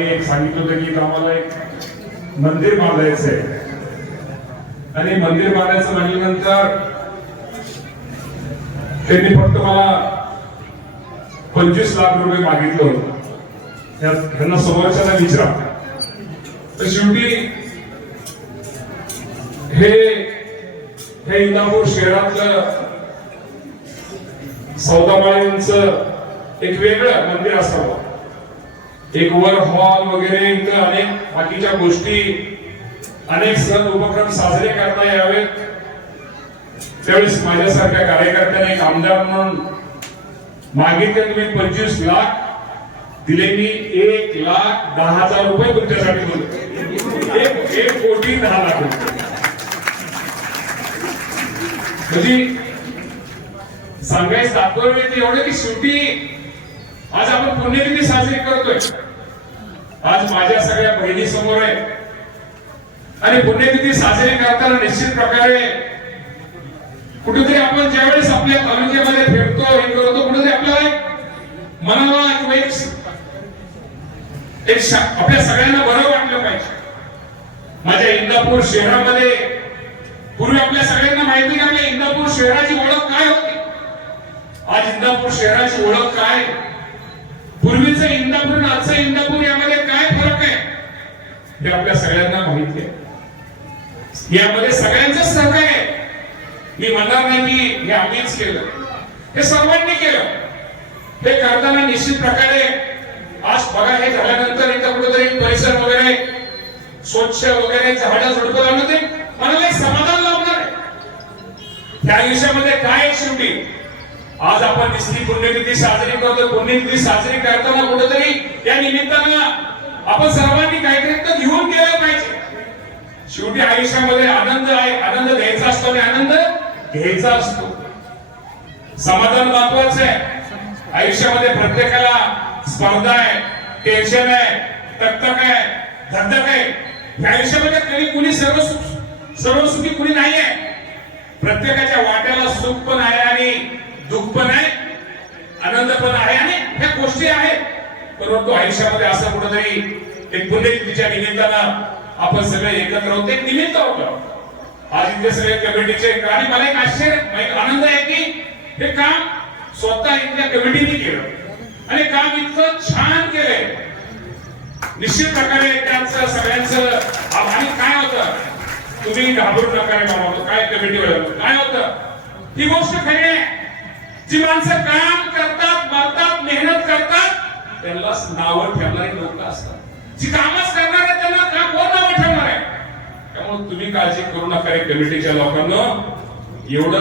एक सांगितलं होतं की आम्हाला एक मंदिर बांधायचं आहे. आणि मंदिर बांधायचं म्हटल्यानंतर त्यांनी फक्त मला पंचवीस लाख रुपये मागितलं होतं. त्यांना समोरच्याला विचारा. तर शेवटी हे हे इंदापूर शहरातलं सौदामाळींचं एक वेगळं मंदिर असावं. एक वर हॉल वगैरे इथं अनेक बाकीच्या गोष्टी अनेक सण उपक्रम साजरे करता यावेत. त्यावेळेस माझ्यासारख्या कार्यकर्त्याने एक आमदार म्हणून मागितले तुम्ही पंचवीस लाख. दिले मी एक लाख दहा हजार रुपये तुमच्यासाठी बोलतो. एक एक कोटी दहा लाख रुपये. म्हणजे सांगायचं तात्पर्य म्हणजे एवढं की शेवटी आज आपण पुण्यतिथी साजरी करतोय. आज माझ्या सगळ्या बहिणी समोर आहे. आणि पुण्यतिथी साजरी करताना निश्चित प्रकारे कुठेतरी आपण ज्यावेळेस आपल्या तालुक्यामध्ये फिरतो हे करतो कुठेतरी आपल्याला मनाला किंवा एक एक आपल्या सगळ्यांना बरं वाटलं पाहिजे. माझ्या इंदापूर शहरामध्ये पूर्वी आपल्या सगळ्यांना माहिती की आपल्या इंदापूर शहराची ओळख काय होती? आज इंदापूर शहराची ओळख काय? पूर्वीचं इंदापूर आणि आजचं इंदापूर यामध्ये हे आपल्या सगळ्यांना माहिती आहे. यामध्ये सगळ्यांचं सहकार्य आहे. मी म्हणणार नाही की हे आम्हीच केलं. हे सर्वांनी केलं. हे करताना निश्चित प्रकारे आज बघा हे झाल्यानंतर इथं कुठेतरी परिसर वगैरे स्वच्छ वगैरे झाडं झुडपं लावणं ते मनाला समाधान लावणार आहे. त्या आयुष्यामध्ये काय आहे शेवटी? आज आपण दिसली पुण्यतिथी साजरी करतो पुण्यतिथी साजरी करताना कुठेतरी या निमित्तानं आपण सर्वांनी काहीतरी तर घेऊन गेलं पाहिजे. शेवटी आयुष्यामध्ये आनंद आहे आनंद द्यायचा असतो आणि आनंद घ्यायचा असतो. समाधान महत्वाचं आहे. आयुष्यामध्ये प्रत्येकाला स्पर्धा आहे टेन्शन आहे तकतक आहे धगधग आहे. आयुष्यामध्ये कधी कुणी सर्व सर्वसुखी कुणी नाही आहे. प्रत्येकाच्या वाट्याला सुख पण आहे आणि दुःख पण आहे आनंद पण आहे आणि ह्या गोष्टी आहेत. परंतु आयुष्यामध्ये असं कुठंतरी एक पुण्यतिथीच्या निमित्तानं आपण सगळे एकत्र होतो एक निमित्त होतं. आज इथे सगळे कमिटीचे आणि मला एक आश्चर्य आनंद आहे की हे काम स्वतः इथल्या कमिटीने केलं. आणि काम इतकं छान केलंय. निश्चित प्रकारे त्यांचं सगळ्यांचं आणि काय होतं? तुम्ही घाबरू नका रे बाबा काय कमिटी काय होतं? ही गोष्ट खरी आहे. जी माणसं काम करतात त्यांना नावं ठेवणारी लोक असतात. जी कामच करणार आहे त्यांना काम कोण नावं ठेवणार आहे त्यामुळे तुम्ही काळजी करू नका रे कमिटीच्या लोकांना. एवढं